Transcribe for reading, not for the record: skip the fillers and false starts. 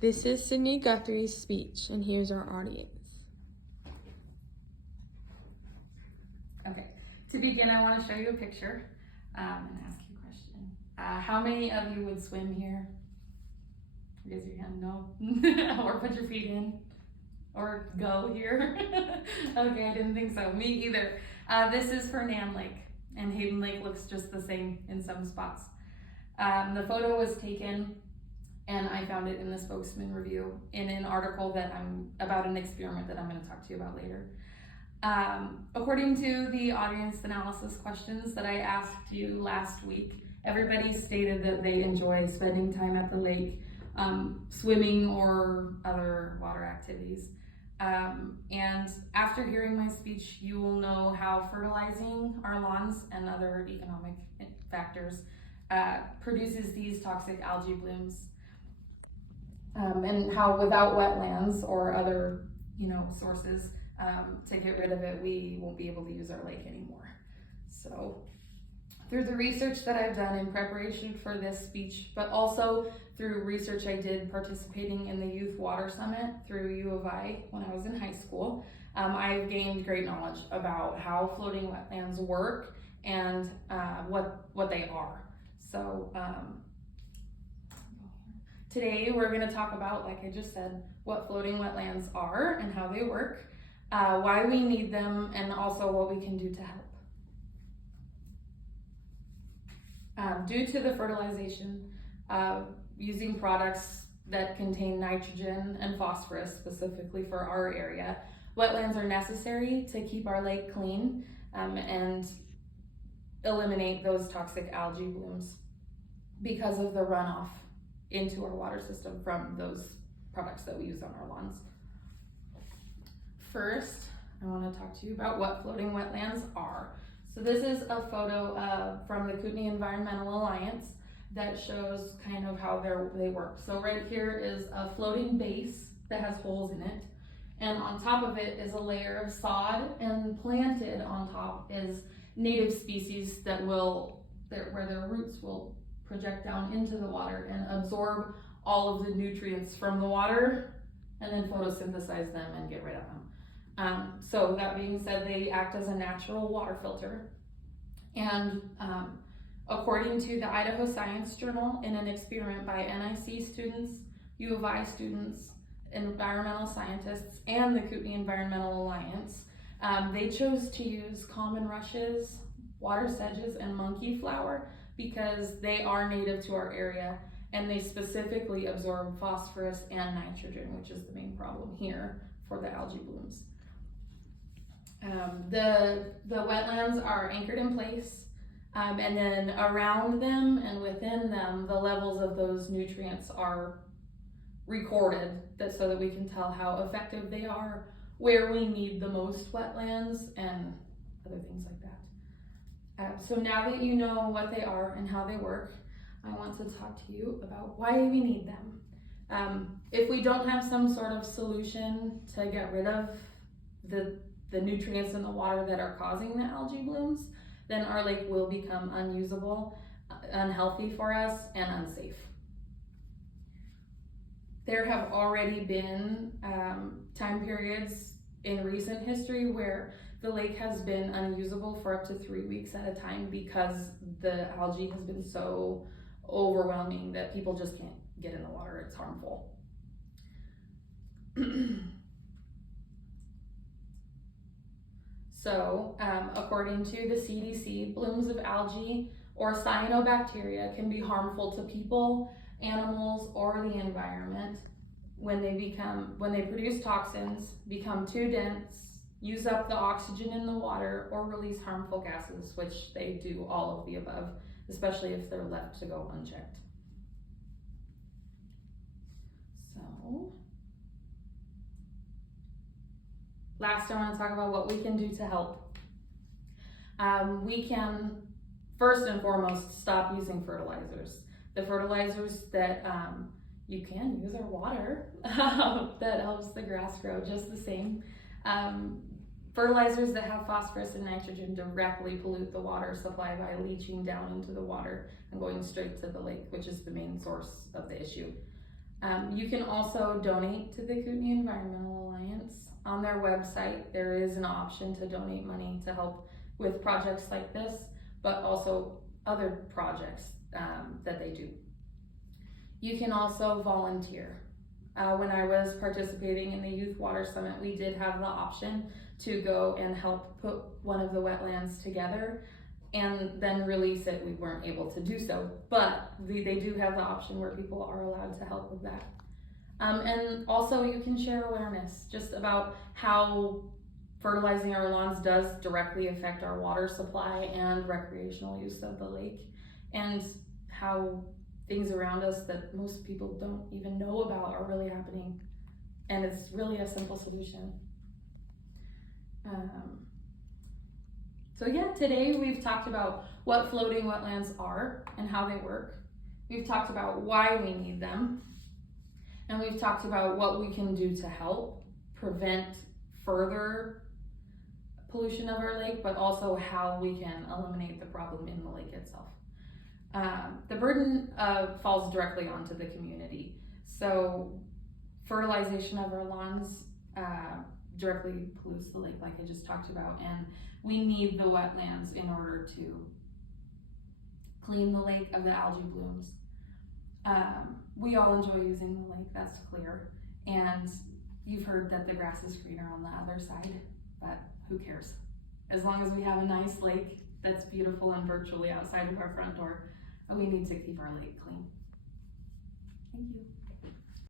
This is Cidney Guthrie's speech, and here's our audience. Okay, to begin, I want to show you a picture and ask you a question. How many of you would swim here? Raise your hand, no. Or put your feet in, or go here. Okay, I didn't think so, me either. This is for Nan Lake, and Hayden Lake looks just the same in some spots. The photo was taken, and I found it in the Spokesman Review in an article about an experiment that I'm going to talk to you about later. According to the audience analysis questions that I asked you last week, everybody stated that they enjoy spending time at the lake, swimming or other water activities. And after hearing my speech, you will know how fertilizing our lawns and other economic factors produces these toxic algae blooms. And how without wetlands or other, sources to get rid of it, we won't be able to use our lake anymore. So through the research that I've done in preparation for this speech, but also through research I did participating in the Youth Water Summit through U of I when I was in high school, I've gained great knowledge about how floating wetlands work and what they are. So today we're going to talk about, like I just said, what floating wetlands are and how they work, why we need them, and also what we can do to help. Due to the fertilization, using products that contain nitrogen and phosphorus specifically for our area, wetlands are necessary to keep our lake clean and eliminate those toxic algae blooms because of the runoff into our water system from those products that we use on our lawns. First, I want to talk to you about what floating wetlands are. So this is a photo from the Kootenai Environmental Alliance that shows kind of how they work. So right here is a floating base that has holes in it, and on top of it is a layer of sod, and planted on top is native species where their roots will project down into the water and absorb all of the nutrients from the water and then photosynthesize them and get rid of them. So that being said, they act as a natural water filter. And according to the Idaho Science Journal, in an experiment by NIC students, U of I students, environmental scientists, and the Kootenai Environmental Alliance, they chose to use common rushes, water sedges, and monkey flower because they are native to our area, and they specifically absorb phosphorus and nitrogen, which is the main problem here for the algae blooms. The wetlands are anchored in place, and then around them and within them, the levels of those nutrients are recorded so that we can tell how effective they are, where we need the most wetlands, and other things like that. So now that you know what they are and how they work, I want to talk to you about why we need them. If we don't have some sort of solution to get rid of the nutrients in the water that are causing the algae blooms, then our lake will become unusable, unhealthy for us, and unsafe. There have already been time periods in recent history where the lake has been unusable for up to 3 weeks at a time because the algae has been so overwhelming that people just can't get in the water. It's harmful. So, according to the CDC, blooms of algae or cyanobacteria can be harmful to people, animals, or the environment when they produce toxins, become too dense, use up the oxygen in the water, or release harmful gases, which they do all of the above, especially if they're left to go unchecked. So, last I want to talk about what we can do to help. We can, first and foremost, stop using fertilizers. The fertilizers that you can use are water that helps the grass grow just the same. Fertilizers that have phosphorus and nitrogen directly pollute the water supply by leaching down into the water and going straight to the lake, which is the main source of the issue. You can also donate to the Kootenai Environmental Alliance. On their website, there is an option to donate money to help with projects like this, but also other projects that they do. You can also volunteer. When I was participating in the Youth Water Summit, we did have the option to go and help put one of the wetlands together and then release it. We weren't able to do so, but they do have the option where people are allowed to help with that. And also you can share awareness just about how fertilizing our lawns does directly affect our water supply and recreational use of the lake, and how things around us that most people don't even know about are really happening. And it's really a simple solution. So yeah, today we've talked about what floating wetlands are and how they work. We've talked about why we need them. And we've talked about what we can do to help prevent further pollution of our lake, but also how we can eliminate the problem in the lake itself. The burden falls directly onto the community. So fertilization of our lawns directly pollutes the lake, like I just talked about, and we need the wetlands in order to clean the lake of the algae blooms. We all enjoy using the lake, that's clear, and you've heard that the grass is greener on the other side, but who cares? As long as we have a nice lake that's beautiful and virtually outside of our front door, we need to keep our lake clean. Thank you.